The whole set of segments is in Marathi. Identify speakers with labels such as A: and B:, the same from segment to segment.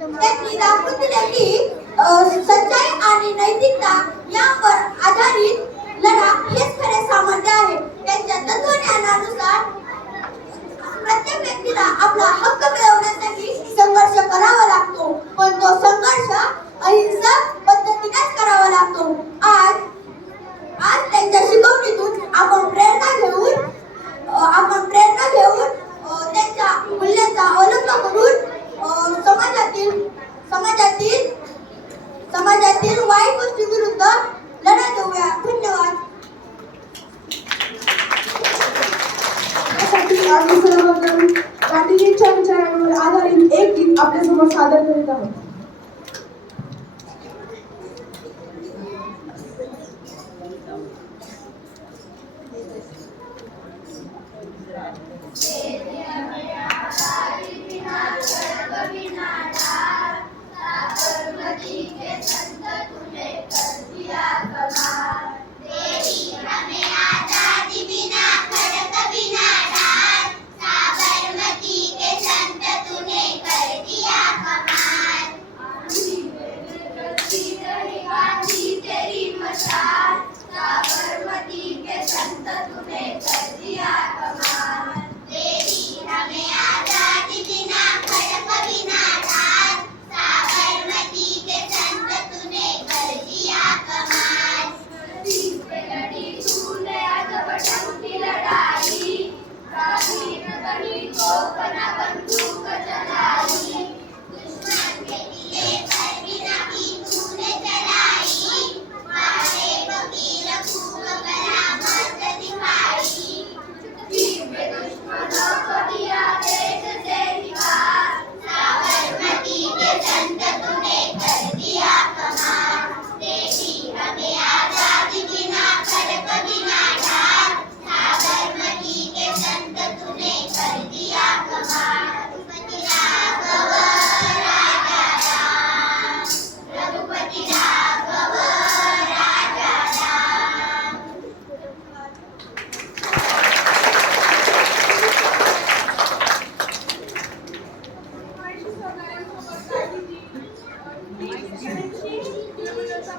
A: त्यांनी दाखवून दिलेली सच्चाई आणि नैतिकता यावर आधारित लढा
B: आम्ही सर्व गांधीजींच्या विचारांवर आधारित एक गीत आपल्यासमोर सादर करीत आहोत.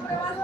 B: प्रवास